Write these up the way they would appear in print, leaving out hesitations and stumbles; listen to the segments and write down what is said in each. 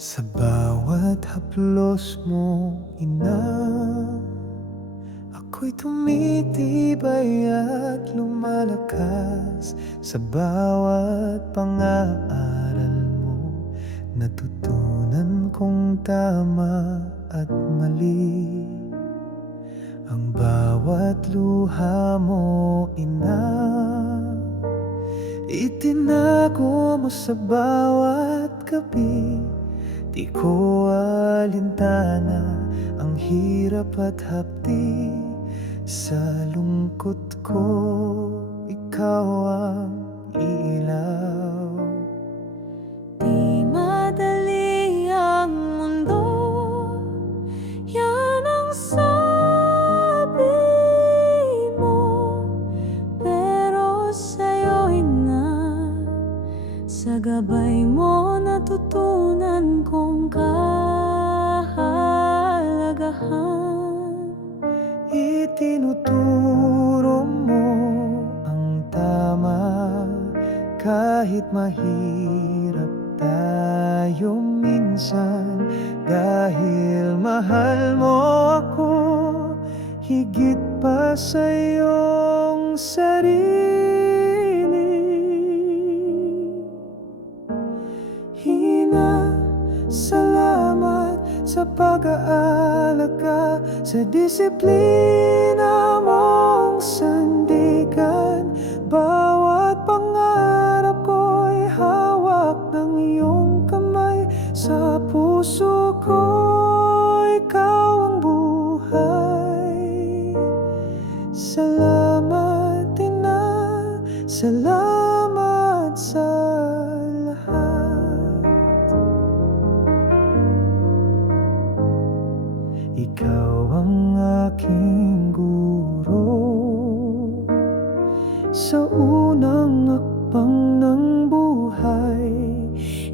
Sa bawat haplos mo, ina, ako'y tumitibay at lumalakas. Sa bawat pang-aaral mo, natutunan kong tama at mali. Ang bawat luha mo, ina, itinago mo sa bawat gabi. Di ko alintana ang hirap at hapdi. Sa lungkot ko, ikaw ang ilaw. Di madali ang mundo, yan ang sabi mo. Pero sa'yo'y na, sa gabay mo natutunan kong kahalagahan. Itinuturo mo ang tama kahit mahirap tayo minsan. Dahil mahal mo ako higit pa sa iyong sarili. Ina, salamat sa pag-aalaga, sa disiplina mong sandigan. Bawat pangarap ko'y hawak ng iyong kamay. Sa puso ko, ikaw ang buhay. Salamat, Ina, salamat sa lahat. Ikaw ang aking guro sa unang akbang ng buhay.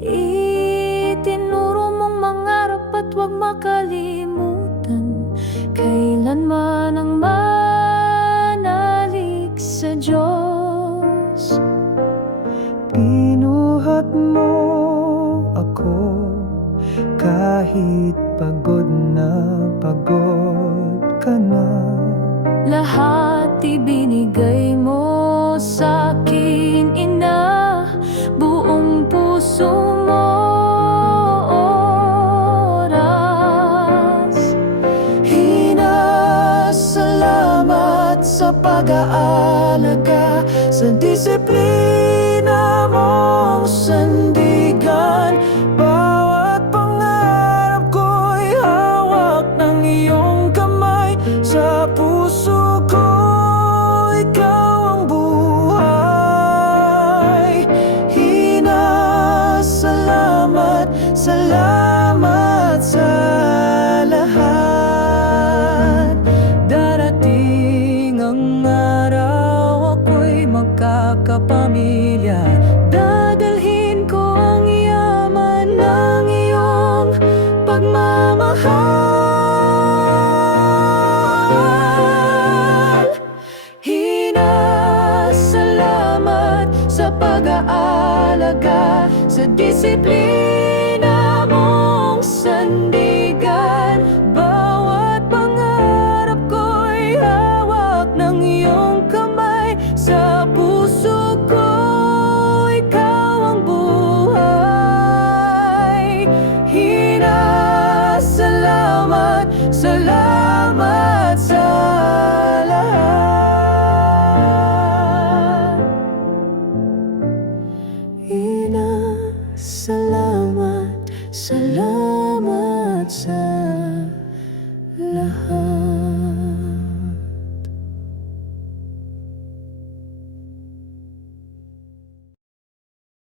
Itinuro mong mangarap at huwag makalimutan kailanman ang manalig sa Diyos. Pinuhat mo ako kahit pagod ka na. Lahat ibinigay mo sa'kin, Ina, buong puso mo oras. Ina, salamat sa pag-aalaga, sa disiplina mong sandigan. Bawat pangarap ko'y hawak ng iyong kamay. Sa puso ko, ikaw ang buhay. Ina, salamat, salamat sa lahat. Darating ang araw ako'y magkakapamilya. Dadalhin ko ang yaman ng iyong pagmamahal. Ina, salamat sa pag-aalaga, sa disiplina